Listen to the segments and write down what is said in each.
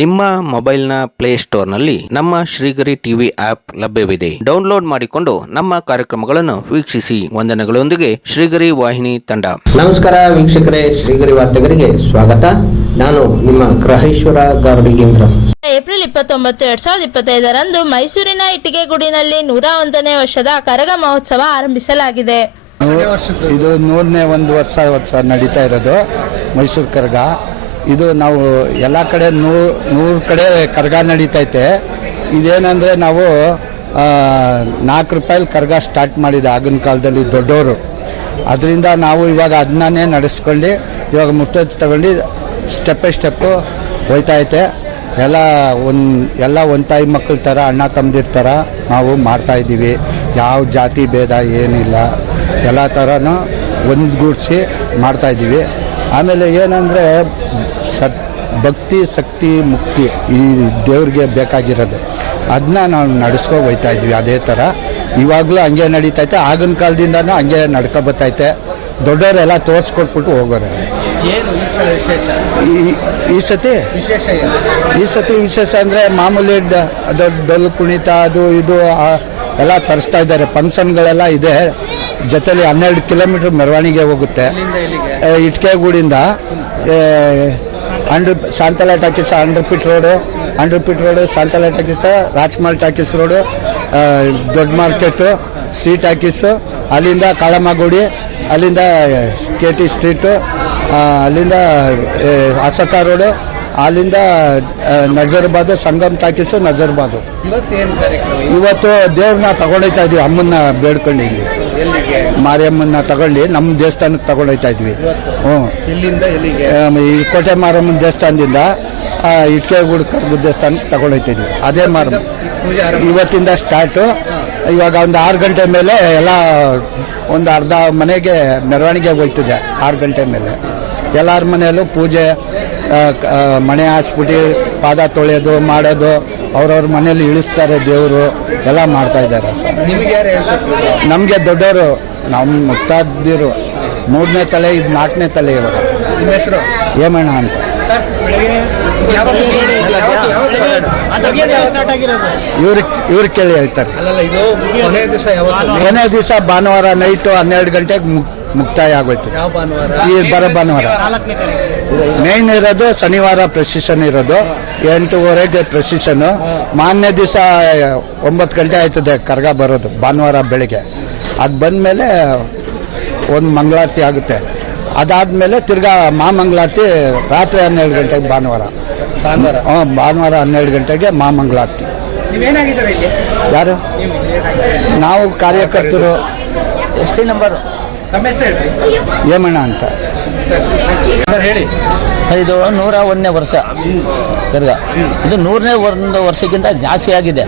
ನಿಮ್ಮ ಮೊಬೈಲ್ನ ಪ್ಲೇಸ್ಟೋರ್ನಲ್ಲಿ ನಮ್ಮ ಶ್ರೀಗರಿ ಟಿವಿ ಆಪ್ ಲಭ್ಯವಿದೆ. ಡೌನ್ಲೋಡ್ ಮಾಡಿಕೊಂಡು ನಮ್ಮ ಕಾರ್ಯಕ್ರಮಗಳನ್ನು ವೀಕ್ಷಿಸಿ. ವಂದನೆಗಳೊಂದಿಗೆ ಶ್ರೀಗರಿ ವಾಹಿನಿ ತಂಡ. ನಮಸ್ಕಾರ ವೀಕ್ಷಕರೇ, ಶ್ರೀಗರಿ ವಾರ್ತೆಗರಿಗೆ ಸ್ವಾಗತ. ನಾನು ನಿಮ್ಮ ಗ್ರಹೇಶ್ವರ ಗಾರ್ಡಿಗೇಂದ್ರ. ಏಪ್ರಿಲ್ 29, 2025ರಂದು ಮೈಸೂರಿನ ಇಟ್ಟಿಗೆಗೂಡಿನಲ್ಲಿ 101ನೇ ವರ್ಷದ ಕರಗ ಮಹೋತ್ಸವ ಆರಂಭಿಸಲಾಗಿದೆ. ಇದು 100ನೇ ವರ್ಷ ನಡೀತಾ ಇರೋದು ಮೈಸೂರು ಕರಗ. ಇದು ನಾವು ಎಲ್ಲ ಕಡೆ 100 ಕಡೆ ಕರಗ ನಡೀತೈತೆ. ಇದೇನಂದರೆ ನಾವು 4 ರೂಪಾಯಿಲಿ ಕರಗ ಸ್ಟಾರ್ಟ್ ಮಾಡಿದೆ ಆಗಿನ ಕಾಲದಲ್ಲಿ ದೊಡ್ಡವರು. ಅದರಿಂದ ನಾವು ಇವಾಗ ಅದನ್ನೇ ನಡೆಸ್ಕೊಂಡು ಇವಾಗ ಮುತ್ತೈದು ತಗೊಂಡು ಸ್ಟೆಪ್ ಬೈ ಸ್ಟೆಪ್ಪು ಹೋಯ್ತೈತೆ. ಎಲ್ಲ ಒಂದು ತಾಯಿ ಮಕ್ಕಳ ಥರ ಅಣ್ಣ ತಮ್ಮದಿರ ಥರ ನಾವು ಮಾಡ್ತಾಯಿದ್ದೀವಿ. ಯಾವ ಜಾತಿ ಭೇದ ಏನಿಲ್ಲ, ಎಲ್ಲ ಥರನೂ ಒಂದುಗೂಡಿಸಿ ಮಾಡ್ತಾಯಿದ್ದೀವಿ. ಆಮೇಲೆ ಏನಂದರೆ ಭಕ್ತಿ, ಶಕ್ತಿ, ಮುಕ್ತಿ ಈ ದೇವ್ರಿಗೆ ಬೇಕಾಗಿರೋದು ಅದನ್ನ ನಾವು ನಡೆಸ್ಕೊ ಹೋಗ್ತಾಯಿದ್ವಿ. ಅದೇ ಥರ ಇವಾಗಲೂ ಹಂಗೆ ನಡೀತೈತೆ. ಆಗಿನ ಕಾಲದಿಂದನೂ ಹಂಗೆ ನಡ್ಕೊ ಬರ್ತೈತೆ. ದೊಡ್ಡವರೆಲ್ಲ ತೋರಿಸ್ಕೊಟ್ಬಿಟ್ಟು ಹೋಗೋರೆ. ಏನು ಈ ಸಲ ವಿಶೇಷ? ಈ ಸತಿ ವಿಶೇಷ ಏನು? ಈ ಸತಿ ವಿಶೇಷ ಅಂದರೆ ಮಾಮೂಲಿ ಡೊಳ್ಳು ಕುಣಿತ ಅದು ಇದು ಎಲ್ಲ ತರಿಸ್ತಾ ಇದ್ದಾರೆ. ಫಂಕ್ಷನ್ಗಳೆಲ್ಲ ಇದೆ. ಜೊತೆಲಿ 12 ಕಿಲೋಮೀಟ್ರ್ ಮೆರವಣಿಗೆ ಹೋಗುತ್ತೆ. ಇಟ್ಕೆಗೂಡಿಂದ ಶಾಂತಲಾ ಟಾಕೀಸ್, ಅಂಡರ್ಪಿಟ್ road Shantala talkies, Rajkumar talkies road, ದೊಡ್ಡ ಮಾರ್ಕೆಟು, ಸ್ಟ್ರೀಟ್ ಟಾಕೀಸು, ಅಲ್ಲಿಂದ ಕಾಳಮ್ಮಗುಡಿ, ಅಲ್ಲಿಂದ KT ಸ್ಟ್ರೀಟು, ಅಲ್ಲಿಂದ ಅಶೋಕ ರೋಡು, ಅಲ್ಲಿಂದ ನಜರ್ಬಾದು, ಸಂಗಮ್ ಟಾಕೀಸು, ನಜರ್ಬಾದು. ಇವತ್ತೇನು ಕಾರ್ಯಕ್ರಮ? ಇವತ್ತು ದೇವ್ರನ್ನ ತಗೊಂಡೋಗ್ತಾ ಇದ್ವಿ. ಅಮ್ಮನ್ನ ಬೇಡ್ಕೊಂಡು ಇಲ್ಲಿ ಎಲ್ಲಿಗೆ? ಮಾರಿಯಮ್ಮನ್ನ ತಗೊಂಡು ನಮ್ಮ ದೇವಸ್ಥಾನಕ್ಕೆ ತಗೊಂಡೋಗ್ತಾ ಇದ್ವಿ. ಇಲ್ಲಿಂದ ಎಲ್ಲಿಗೆ? ಈ ಕೋಟೆ ಮಾರಮ್ಮನ ದೇವಸ್ಥಾನದಿಂದ ಇಟ್ಕೆಗೂಡು ಕರ್ಗ ದೇವಸ್ಥಾನಕ್ಕೆ ತಗೊಂಡೋಗ್ತಿದ್ವಿ. ಅದೇ ಮಾರಮ್ಮ ಇವತ್ತಿಂದ ಸ್ಟಾರ್ಟು. ಇವಾಗ ಒಂದು 6 ಗಂಟೆ ಮೇಲೆ ಎಲ್ಲ ಒಂದು ಅರ್ಧ ಮನೆಗೆ ಮೆರವಣಿಗೆ ಹೋಗ್ತಿದೆ. 6 ಗಂಟೆ ಮೇಲೆ ಎಲ್ಲರ ಮನೆಯಲ್ಲೂ ಪೂಜೆ, ಮನೆ ಹಾಸ್ಬಿಟ್ಟು ಪಾದ ತೊಳೆಯೋದು ಮಾಡೋದು, ಅವ್ರವ್ರ ಮನೆಯಲ್ಲಿ ಇಳಿಸ್ತಾರೆ ದೇವರು, ಎಲ್ಲ ಮಾಡ್ತಾ ಇದ್ದಾರೆ ಸರ್. ನಿಮಗೆ ಯಾರು ಹೇಳ್ಕೊಟ್ರು? ನಮಗೆ ದೊಡ್ಡವರು, ನಮ್ಮ ಮುತ್ತಾದಿರು 3ನೇ ತಲೆ, ಇದು 4ನೇ ತಲೆ. ಇವಾಗ ನಿಮ್ಮ ಹೆಸರು? ಹೇಮಣ್ಣ ಅಂತ. ಇವ್ರು ಕೇಳಿ ಹೇಳ್ತಾರೆ. ಅಲ್ಲಲ್ಲ, ಇದು ಕೊನೆ ದಿವಸ ಯಾವತ್ತು? ಕೊನೆ ದಿವಸ ಭಾನುವಾರ ನೈಟು 12 ಗಂಟೆಗೆ ಮುಕ್ತಾಯ ಆಗೋಯ್ತು. ಯಾವ ಭಾನುವಾರ? ಈ ಭಾನುವಾರ. ಮೇನ್ ಇರೋದು ಶನಿವಾರ ಪ್ರೊಸಿಷನ್ ಇರೋದು. 8:30ಗೆ ಪ್ರೊಸಿಷನ್ನು. ಮಾನ್ಯ ದಿವಸ 9 ಗಂಟೆ ಆಯ್ತದೆ ಕರ್ಗ ಬರೋದು, ಭಾನುವಾರ ಬೆಳಿಗ್ಗೆ. ಅದು ಬಂದಮೇಲೆ ಒಂದು ಮಂಗಳಾರತಿ ಆಗುತ್ತೆ. ಅದಾದಮೇಲೆ ತಿರ್ಗಾ ಮಂಗಳಾರತಿ ರಾತ್ರಿ 12 ಗಂಟೆಗೆ ಭಾನುವಾರ. ಭಾನುವಾರ 12 ಗಂಟೆಗೆ ಮಂಗಳಾರತಿ. ನೀವೇನಾಗಿದ್ದಾರೆ ಇಲ್ಲಿ? ಯಾರು? ನಾವು ಕಾರ್ಯಕರ್ತರು. ಎಷ್ಟೇ ನಂಬರು? ತಮ್ಮ ಹೆಸರು ಹೇಳ್ರಿ. ಹೇಮಣ್ಣ ಅಂತ. ಸರ್ ಹೇಳಿ. ಇದು 101ನೇ ವರ್ಷ ಕರ್ಗ. ಇದು 100ನೇ ವರ್ಷಕ್ಕಿಂತ ಜಾಸ್ತಿ ಆಗಿದೆ.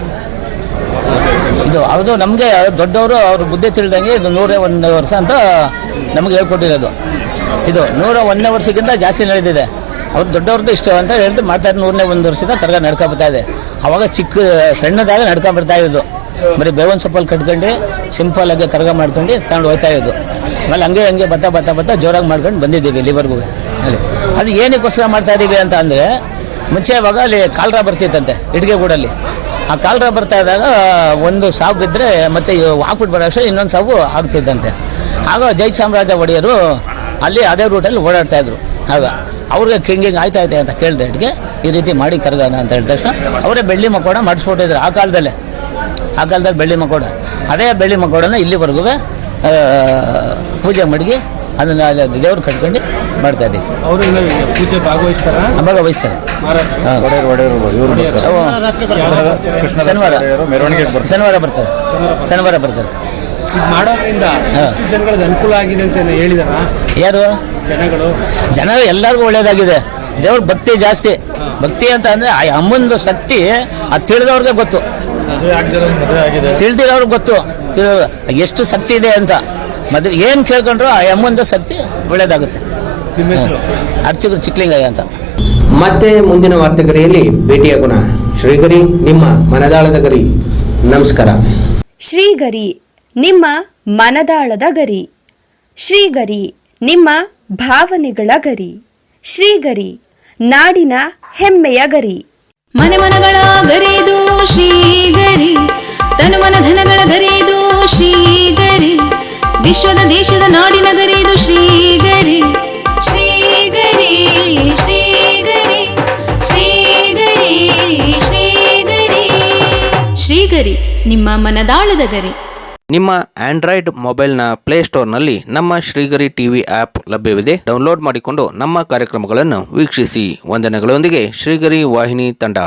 ಇದು ಅದು ನಮಗೆ ದೊಡ್ಡವರು ಅವ್ರ ಬುದ್ಧಿ ತಿಳಿದಂಗೆ ಇದು 101ನೇ ವರ್ಷ ಅಂತ ನಮಗೆ ಹೇಳ್ಕೊಟ್ಟಿರೋದು. ಇದು 101ನೇ ವರ್ಷಕ್ಕಿಂತ ಜಾಸ್ತಿ ನಡೆದಿದೆ. ಅವ್ರು ದೊಡ್ಡವ್ರದ್ದು ಇಷ್ಟ ಅಂತ ಹೇಳ್ದು ಮಾಡ್ತಾರೆ. 101 ವರ್ಷದ ಕರ್ಗ ನಡ್ಕೊಂಬರ್ತಾ ಇದೆ. ಅವಾಗ ಸಣ್ಣದಾಗ ನಡ್ಕೊಂಬರ್ತಾ ಇದ್ದು. ಬರೀ ಬೇವಿನ ಸೊಪ್ಪಲ್ಲಿ ಕಟ್ಕೊಂಡು ಸಿಂಪಲ್ ಆಗಿ ಕರ್ಗ ಮಾಡ್ಕೊಂಡು ತಗೊಂಡು ಹೋಗ್ತಾ ಇದ್ದು. ಆಮೇಲೆ ಹಂಗೆ ಬತ್ತಾ ಜೋರಾಗಿ ಮಾಡ್ಕೊಂಡು ಬಂದಿದ್ದೀವಿ ಇಲ್ಲಿವರೆಗೂ. ಅಲ್ಲಿ ಅದು ಏನಕ್ಕೋಸ್ಕರ ಮಾಡ್ತಾ ಇದ್ದೀವಿ ಅಂತ ಅಂದರೆ, ಮುಂಚೆ ಇವಾಗ ಅಲ್ಲಿ ಕಾಲ್ರ ಬರ್ತಿತ್ತಂತೆ ಇಟ್ಗೆಗೂಡಲ್ಲಿ. ಆ ಕಾಲ್ರ ಬರ್ತಾ ಇದ್ದಾಗ ಒಂದು ಸಾವು ಬಿದ್ದರೆ ಮತ್ತೆ ಹಾಕ್ಬಿಟ್ಟು ಬರೋ ಅಷ್ಟೇ ಇನ್ನೊಂದು ಸಾವು ಆಗ್ತಿದ್ದಂತೆ. ಆಗ ಜಯಚಾಮರಾಜ ಒಡೆಯರು ಅಲ್ಲಿ ಅದೇ ರೂಟಲ್ಲಿ ಓಡಾಡ್ತಾಯಿದ್ರು. ಆಗ ಅವ್ರಿಗೆ ಹಿಂಗೆ ಆಯ್ತಾಯ್ತೆ ಅಂತ ಕೇಳಿದೆ ಇಟ್ಗೆ ಈ ರೀತಿ ಮಾಡಿ ಕರ್ಗಾನ ಅಂತ ಹೇಳಿದ ತಕ್ಷಣ ಅವರೇ ಬೆಳ್ಳಿ ಮಕೋಡ ಮಾಡಿಸ್ಬಿಟ್ಟಿದ್ರು. ಆ ಕಾಲದಲ್ಲಿ ಬೆಳ್ಳಿ ಮಕೋಡ, ಅದೇ ಬೆಳ್ಳಿ ಮಕೋಡನ ಇಲ್ಲಿವರೆಗೂ ಪೂಜೆ ಮಡಗಿ ಅದನ್ನು ದೇವ್ರು ಕಟ್ಕೊಂಡು ಮಾಡ್ತಾ ಇದ್ದೀವಿ. ಅವರು ಪೂಜೆ ಭಾಗವಹಿಸ್ತಾರೆ. ಶನಿವಾರ ಬರ್ತಾರೆ. ಇದು ಮಾಡೋದ್ರಿಂದ ಎಷ್ಟು ಜನಗಳಿಗೆ ಅನುಕೂಲ ಆಗಿದೆ ಅಂತ ಹೇಳಿದಾರ? ಯಾರು? ಜನರು ಎಲ್ಲರಿಗೂ ಒಳ್ಳೇದಾಗಿದೆ. ದೇವ್ರ ಭಕ್ತಿ ಜಾಸ್ತಿ. ಭಕ್ತಿ ಅಂತ ಅಂದರೆ ಆ ಅಮ್ಮಂದು ಶಕ್ತಿ ಅದು ತಿಳಿದವ್ರಿಗೆ ಗೊತ್ತು, ತಿಳಿದಿರೋರ್ಗೆ ಗೊತ್ತು ಎಷ್ಟು ಶಕ್ತಿ ಇದೆ ಅಂತ. ಮದುವೆ ಏನು ಕೇಳ್ಕೊಂಡ್ರು ಆ ಅಮ್ಮಂದು ಶಕ್ತಿ ಒಳ್ಳೇದಾಗುತ್ತೆ. ನಿಮ್ಮ ಹೆಸರು? ಅರ್ಚಕರು ಚಿಕ್ಕಲಿಂಗಯ್ಯ ಅಂತ. ಮತ್ತೆ ಮುಂದಿನ ವಾರ್ತೆಗರಿಯಲ್ಲಿ ಭೇಟಿಯಾಗೋಣ. ಶ್ರೀಗರಿ, ನಿಮ್ಮ ಮನದಾಳದ ಗರಿ. ನಮಸ್ಕಾರ. ಶ್ರೀಗರಿ, ನಿಮ್ಮ ಮನದಾಳದ ಗರಿ. ಶ್ರೀಗರಿ, ನಿಮ್ಮ ಭಾವನೆಗಳ ಗರಿ. ಶ್ರೀಗರಿ, ನಾಡಿನ ಹೆಮ್ಮೆಯ ಗರಿ. ಮನೆ ಮನಗಳ ಗರಿದು ಶ್ರೀಗರಿ, ತನು ಮನ ಧನಗಳ ಗರಿದು ಶ್ರೀಗರಿ, ವಿಶ್ವದ ದೇಶದ ನಾಡಿನ ಗರಿದು ಶ್ರೀಗರಿ. ಶ್ರೀಗರಿ ಶ್ರೀಗರಿ ಶ್ರೀಗರಿ ಶ್ರೀಗರಿ ಶ್ರೀಗರಿ, ನಿಮ್ಮ ಮನದಾಳದ ಗರಿ. ನಿಮ್ಮ ಆಂಡ್ರಾಯ್ಡ್ ಮೊಬೈಲ್ನ ಪ್ಲೇಸ್ಟೋರ್ನಲ್ಲಿ ನಮ್ಮ ಶ್ರೀಗರಿ ಟಿವಿ ಆಪ್ ಲಭ್ಯವಿದೆ. ಡೌನ್ಲೋಡ್ ಮಾಡಿಕೊಂಡು ನಮ್ಮ ಕಾರ್ಯಕ್ರಮಗಳನ್ನು ವೀಕ್ಷಿಸಿ. ವಂದನೆಗಳೊಂದಿಗೆ ಶ್ರೀಗರಿ ವಾಹಿನಿ ತಂಡ.